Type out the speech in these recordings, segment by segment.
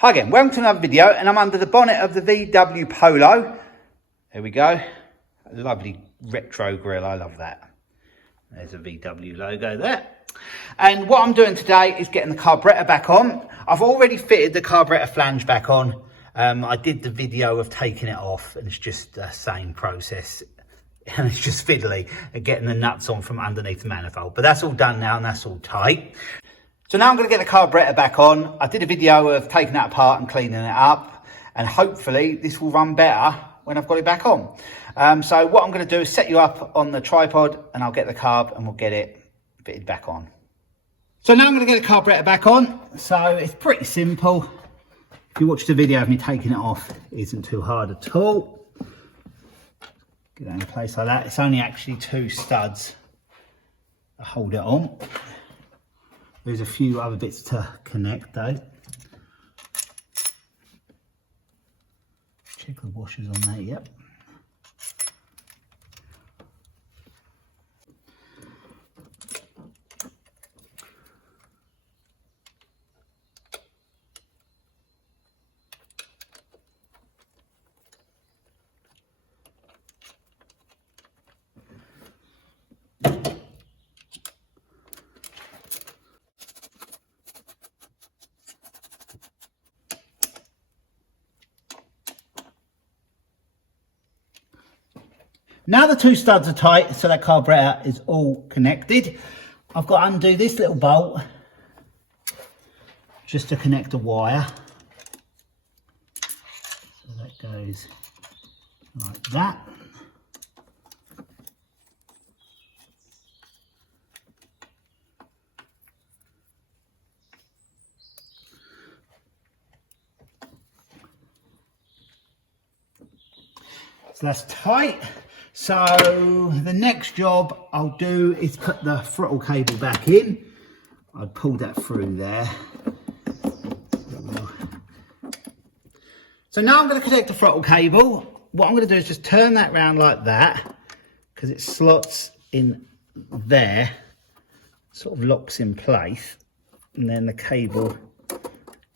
Hi again, welcome to another video, and I'm under the bonnet of the VW Polo. There we go. A lovely retro grille, I love that. There's a VW logo there. And what I'm doing today is getting the carburetor back on. I've already fitted the carburetor flange back on. I did the video of taking it off, and it's just the same process. And it's just fiddly at getting the nuts on from underneath the manifold. But that's all done now, and that's all tight. So now I'm going to get the carburetor back on. I did a video of taking that apart and cleaning it up, and hopefully this will run better when I've got it back on. So what I'm going to do is set you up on the tripod, and I'll get the carb and we'll get it fitted back on. So now I'm going to get the carburetor back on. So it's pretty simple. If you watch the video of me taking it off, it isn't too hard at all. Get that in place like that. It's only actually 2 studs to hold it on. There's a few other bits to connect though. Check the washers on there, yep. Now the 2 studs are tight, so that carburetor is all connected. I've got to undo this little bolt just to connect a wire. So that goes like that. So that's tight. So the next job I'll do is put the throttle cable back in. I pulled that through there. So now I'm going to connect the throttle cable. What I'm going to do is just turn that round like that, because it slots in there, sort of locks in place, and then the cable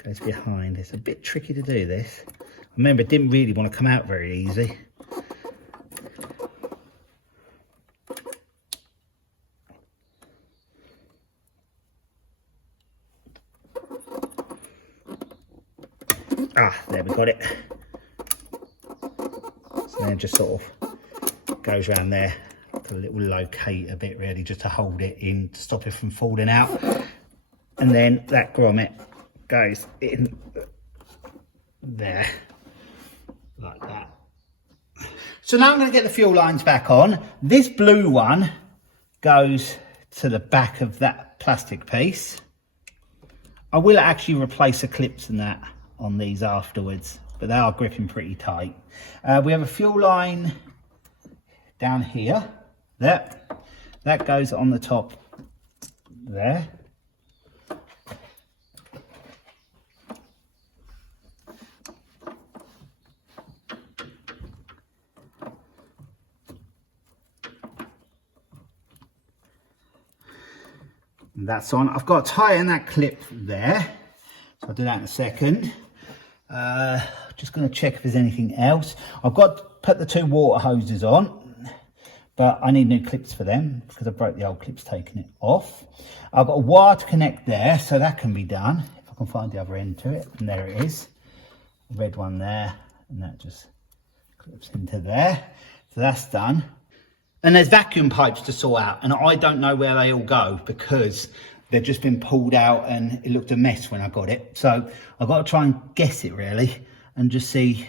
goes behind. It's a bit tricky to do this. Remember, it didn't really want to come out very easy. There we got it. So then it just sort of goes around there, like a little locator bit really, just to hold it in, to stop it from falling out. And then that grommet goes in there, like that. So now I'm going to get the fuel lines back on. This blue one goes to the back of that plastic piece. I will actually replace the clips and that on these afterwards, but they are gripping pretty tight. We have a fuel line down here. That goes on the top there. And that's on. I've got to tie in that clip there. So I'll do that in a second. Just going to check if there's anything else. I've got to put the 2 water hoses on, but I need new clips for them because I broke the old clips taking it off. I've got a wire to connect there, so that can be done if I can find the other end to it. And there it is, the red one there, and that just clips into there. So that's done. And there's vacuum pipes to sort out, and I don't know where they all go because they've just been pulled out and it looked a mess when I got it. So I've got to try and guess it really and just see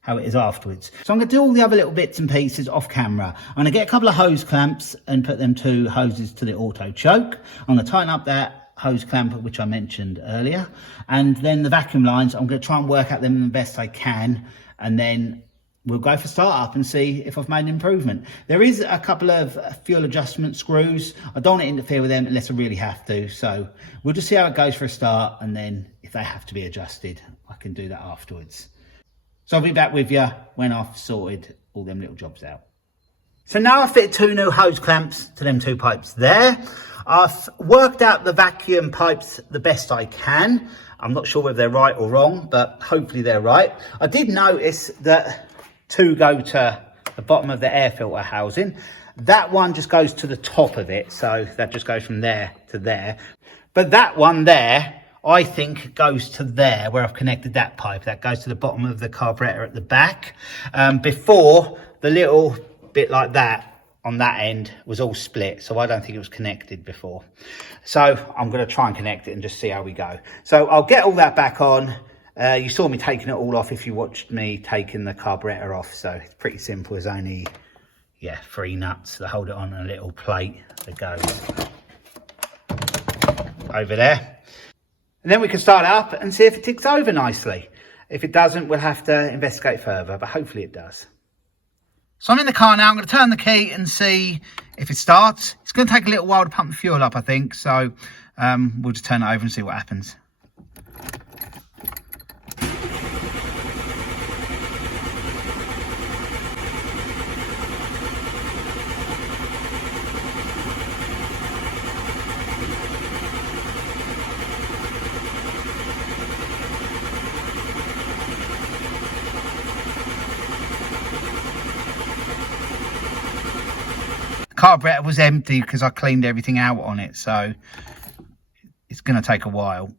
how it is afterwards. So I'm going to do all the other little bits and pieces off camera. I'm going to get a couple of hose clamps and put them 2 hoses to the auto choke. I'm going to tighten up that hose clamp which I mentioned earlier. And then the vacuum lines, I'm going to try and work out them the best I can. And then we'll go for start up and see if I've made an improvement. There is a couple of fuel adjustment screws. I don't want to interfere with them unless I really have to. So we'll just see how it goes for a start. And then if they have to be adjusted, I can do that afterwards. So I'll be back with you when I've sorted all them little jobs out. So now I've fitted 2 new hose clamps to them 2 pipes there. I've worked out the vacuum pipes the best I can. I'm not sure whether they're right or wrong, but hopefully they're right. I did notice that 2 go to the bottom of the air filter housing. That one just goes to the top of it, so that just goes from there to there. But that one there, I think goes to there where I've connected that pipe. That goes to the bottom of the carburetor at the back. Before, the little bit like that on that end was all split, so I don't think it was connected before. So I'm going to try and connect it and just see how we go. So I'll get all that back on. You saw me taking it all off if you watched me taking the carburetor off, so it's pretty simple. There's only 3 nuts that hold it on, and a little plate that goes over there. And then we can start it up and see if it ticks over nicely. If it doesn't, we'll have to investigate further, but hopefully it does. So I'm in the car now. I'm going to turn the key and see if it starts. It's going to take a little while to pump the fuel up, I think. So we'll just turn it over and see what happens. Carburetor was empty because I cleaned everything out on it, so it's going to take a while.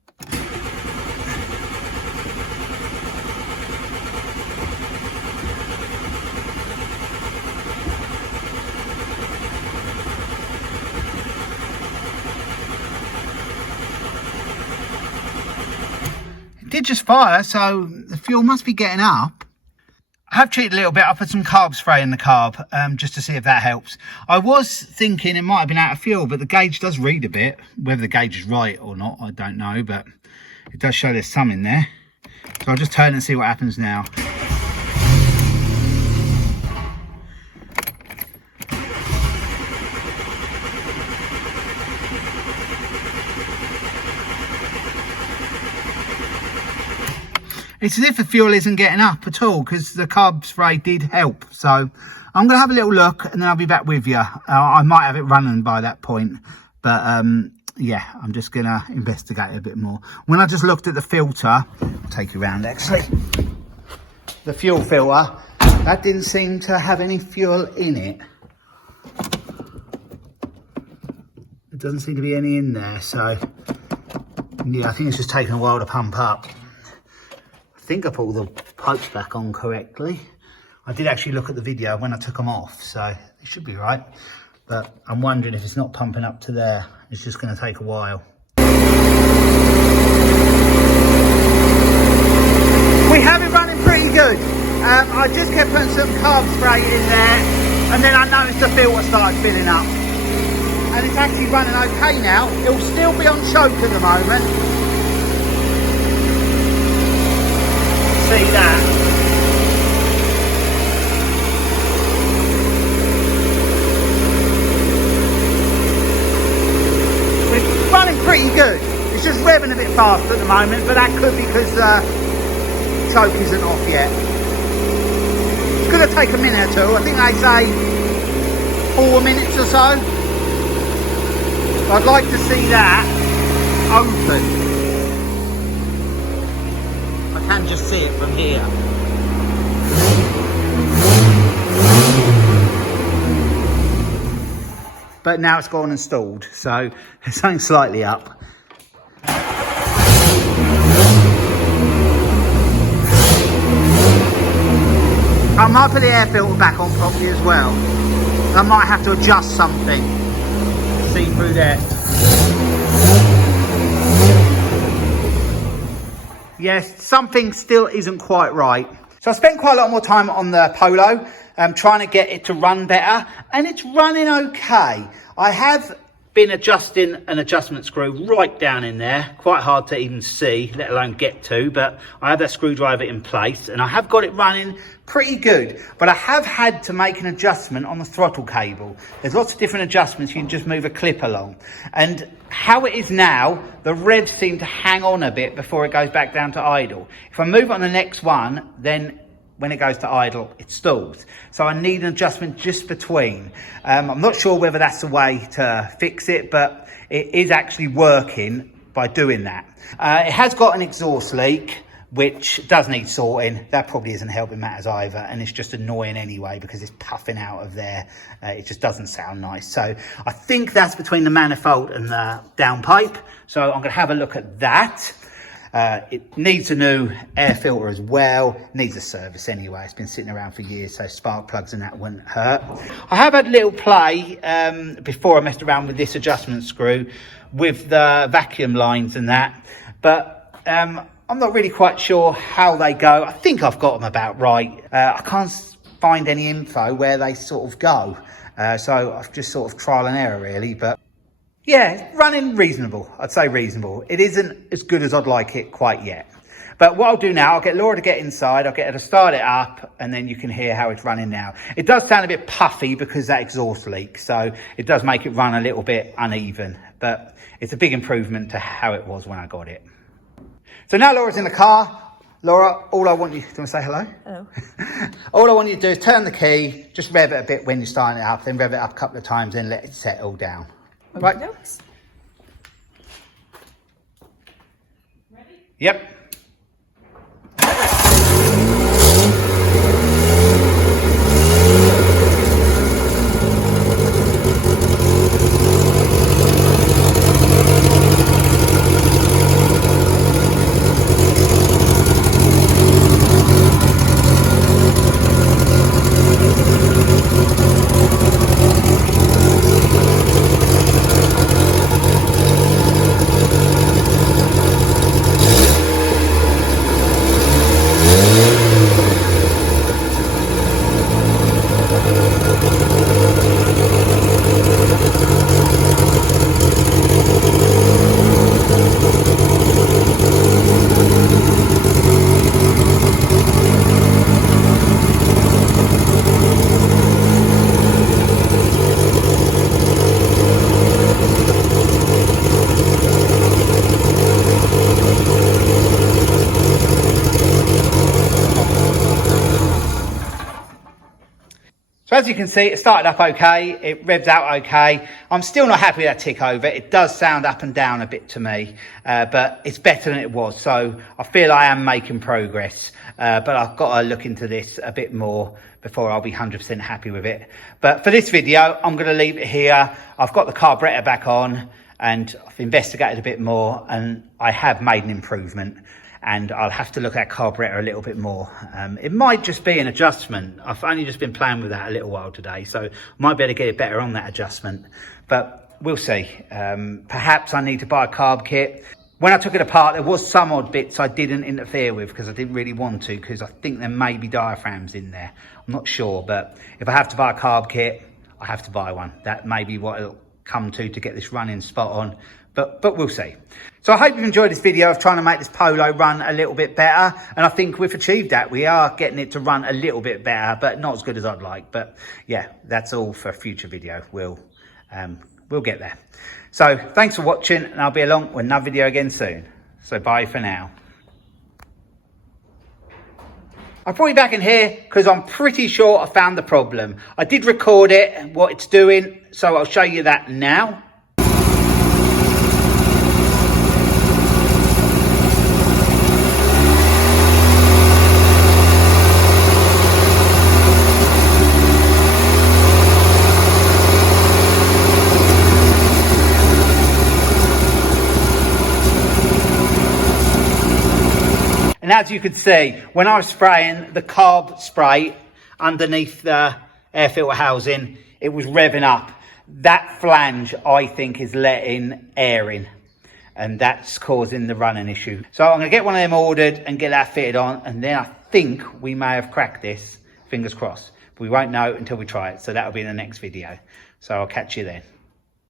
It did just fire, so the fuel must be getting up. I have cheated a little bit. I put some carb spray in the carb just to see if that helps. I was thinking it might have been out of fuel, but the gauge does read a bit. Whether the gauge is right or not, I don't know, but it does show there's some in there. So I'll just turn and see what happens now. It's as if the fuel isn't getting up at all, because the carb spray did help. So I'm going to have a little look and then I'll be back with you. I might have it running by that point, but yeah, I'm just going to investigate a bit more. When I just looked at the filter, I'll take you around actually, the fuel filter, that didn't seem to have any fuel in it. There doesn't seem to be any in there, so yeah, I think it's just taking a while to pump up. I think I put all the pipes back on correctly. I did actually look at the video when I took them off, so it should be right. But I'm wondering if it's not pumping up to there. It's just going to take a while. We have it running pretty good. I just kept putting some carb spray in there, and then I noticed the filter started filling up. And it's actually running okay now. It'll still be on choke at the moment. See that? It's running pretty good. It's just revving a bit fast at the moment, but that could be because the choke isn't off yet. It's going to take a minute or two. I think they say 4 minutes or so. I'd like to see that open. I can just see it from here. But now it's gone and stalled, so there's something slightly up. I might put the air filter back on properly as well. I might have to adjust something. See through there. Yes, something still isn't quite right. So I spent quite a lot more time on the Polo, trying to get it to run better, and it's running okay. I have been adjusting an adjustment screw right down in there, quite hard to even see, let alone get to, but I have that screwdriver in place and I have got it running pretty good. But I have had to make an adjustment on the throttle cable. There's lots of different adjustments. You can just move a clip along, and how it is now, the revs seem to hang on a bit before it goes back down to idle. If I move on the next one, then when it goes to idle, it stalls. So I need an adjustment just between. I'm not sure whether that's the way to fix it, but it is actually working. by doing that. It has got an exhaust leak, which does need sorting. That probably isn't helping matters either, and it's just annoying anyway because it's puffing out of there. It just doesn't sound nice. So I think that's between the manifold and the downpipe. So I'm going to have a look at that. It needs a new air filter as well. It needs a service anyway. It's been sitting around for years, so spark plugs and that wouldn't hurt. I have had a little play before I messed around with this adjustment screw with the vacuum lines and that, but I'm not really quite sure how they go. I think I've got them about right. I can't find any info where they sort of go. So I've just sort of trial and error really, but yeah, it's running reasonable. I'd say reasonable. It isn't as good as I'd like it quite yet. But what I'll do now, I'll get Laura to get inside, I'll get her to start it up, and then you can hear how it's running now. It does sound a bit puffy because that exhaust leak, so it does make it run a little bit uneven, but it's a big improvement to how it was when I got it. So now Laura's in the car. Laura, all I want you, do you want to say hello? Hello. All I want you to do is turn the key, just rev it a bit when you're starting it up, then rev it up a couple of times, then let it settle down. Okay, Right? dokes. Ready? Yep. So as you can see, it started up okay, it revs out okay. I'm still not happy with that tick over. It does sound up and down a bit to me, but it's better than it was. So I feel I am making progress, but I've got to look into this a bit more before I'll be 100% happy with it. But for this video, I'm going to leave it here. I've got the carburetor back on and I've investigated a bit more and I have made an improvement. And I'll have to look at carburetor a little bit more. It might just be an adjustment. I've only just been playing with that a little while today, so I might be able to get it better on that adjustment, but we'll see. Perhaps I need to buy a carb kit. When I took it apart, there was some odd bits I didn't interfere with because I didn't really want to, because I think there may be diaphragms in there. I'm not sure, but if I have to buy a carb kit, I have to buy one. That may be what it'll come to get this running spot on. But we'll see. So I hope you've enjoyed this video of trying to make this Polo run a little bit better. And I think we've achieved that. We are getting it to run a little bit better, but not as good as I'd like. But yeah, that's all for a future video. We'll get there. So thanks for watching, and I'll be along with another video again soon. So bye for now. I'll brought you back in here because I'm pretty sure I found the problem. I did record it, what it's doing, so I'll show you that now. And as you can see, when I was spraying the carb spray underneath the air filter housing, it was revving up. That flange, I think, is letting air in, and that's causing the running issue. So I'm going to get one of them ordered and get that fitted on, and then I think we may have cracked this, fingers crossed. We won't know until we try it, so that'll be in the next video. So I'll catch you then.